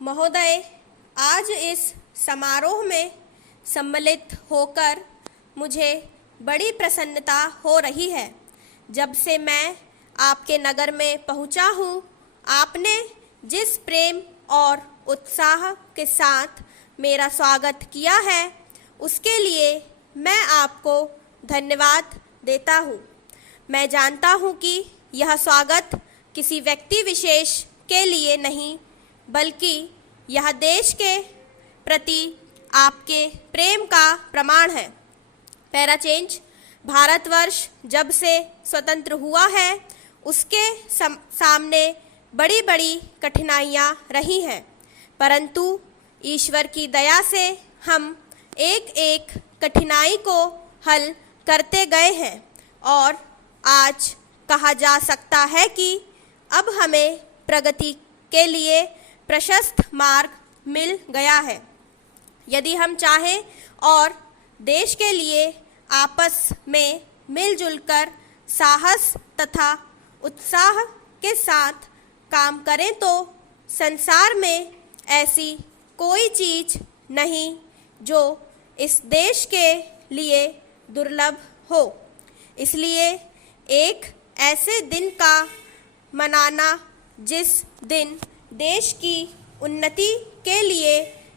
महोदय, आज इस समारोह में सम्मिलित होकर मुझे बड़ी प्रसन्नता हो रही है। जब से मैं आपके नगर में पहुंचा हूं, आपने जिस प्रेम और उत्साह के साथ मेरा स्वागत किया है, उसके लिए मैं आपको धन्यवाद देता हूं। मैं जानता हूं कि यह स्वागत किसी व्यक्ति विशेष के लिए नहीं, बल्कि यह देश के प्रति आपके प्रेम का प्रमाण है। Para change. भारतवर्ष जब से स्वतंत्र हुआ है, उसके सामने बड़ी बड़ी कठिनाइयाँ रही हैं, परंतु ईश्वर की दया से हम एक एक कठिनाई को हल करते गए हैं और आज कहा जा सकता है कि अब हमें प्रगति के लिए प्रशस्त मार्ग मिल गया है। यदि हम चाहें और देश के लिए आपस में मिलजुल कर साहस तथा उत्साह के साथ काम करें तो संसार में ऐसी कोई चीज़ नहीं जो इस देश के लिए दुर्लभ हो। इसलिए एक ऐसे दिन का मनाना जिस दिन देश की उन्नति के लिए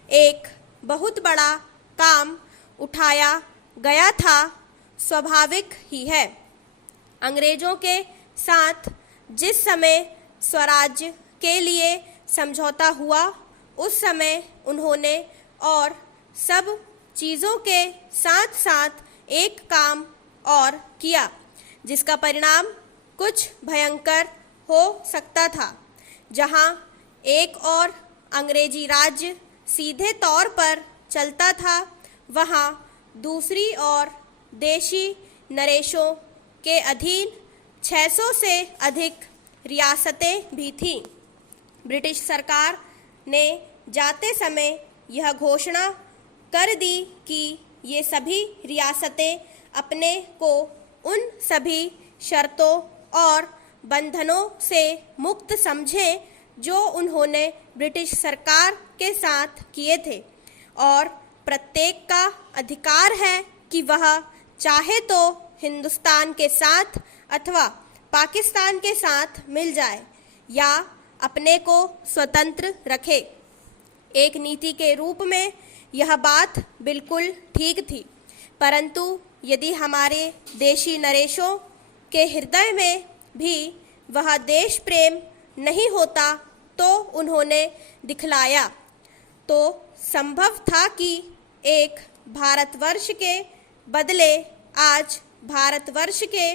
एक बहुत बड़ा काम उठाया गया था, स्वाभाविक ही है। अंग्रेज़ों के साथ जिस समय स्वराज्य के लिए समझौता हुआ, उस समय उन्होंने और सब चीज़ों के साथ साथ एक काम और किया, जिसका परिणाम कुछ भयंकर हो सकता था। जहां एक और अंग्रेजी राज्य सीधे तौर पर चलता था, वहां दूसरी ओर देशी नरेशों के अधीन 600 से अधिक रियासतें भी थीं। ब्रिटिश सरकार ने जाते समय यह घोषणा कर दी कि ये सभी रियासतें अपने को उन सभी शर्तों और बंधनों से मुक्त समझें जो उन्होंने ब्रिटिश सरकार के साथ किए थे, और प्रत्येक का अधिकार है कि वह चाहे तो हिंदुस्तान के साथ अथवा पाकिस्तान के साथ मिल जाए या अपने को स्वतंत्र रखे। एक नीति के रूप में यह बात बिल्कुल ठीक थी, परंतु यदि हमारे देशी नरेशों के हृदय में भी वह देश प्रेम नहीं होता तो उन्होंने दिखलाया तो संभव था कि एक भारतवर्ष के बदले आज भारतवर्ष के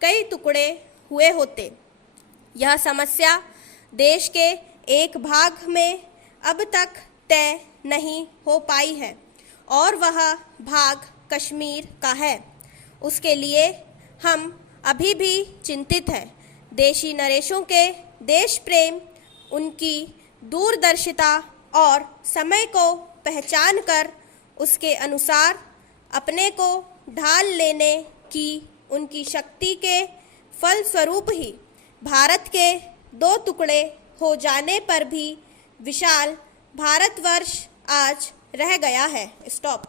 कई टुकड़े हुए होते। यह समस्या देश के एक भाग में अब तक तय नहीं हो पाई है और वह भाग कश्मीर का है। उसके लिए हम अभी भी चिंतित हैं। देशी नरेशों के देश प्रेम, उनकी दूरदर्शिता और समय को पहचान कर उसके अनुसार अपने को ढाल लेने की उनकी शक्ति के फलस्वरूप ही भारत के दो टुकड़े हो जाने पर भी विशाल भारतवर्ष आज रह गया है। स्टॉप।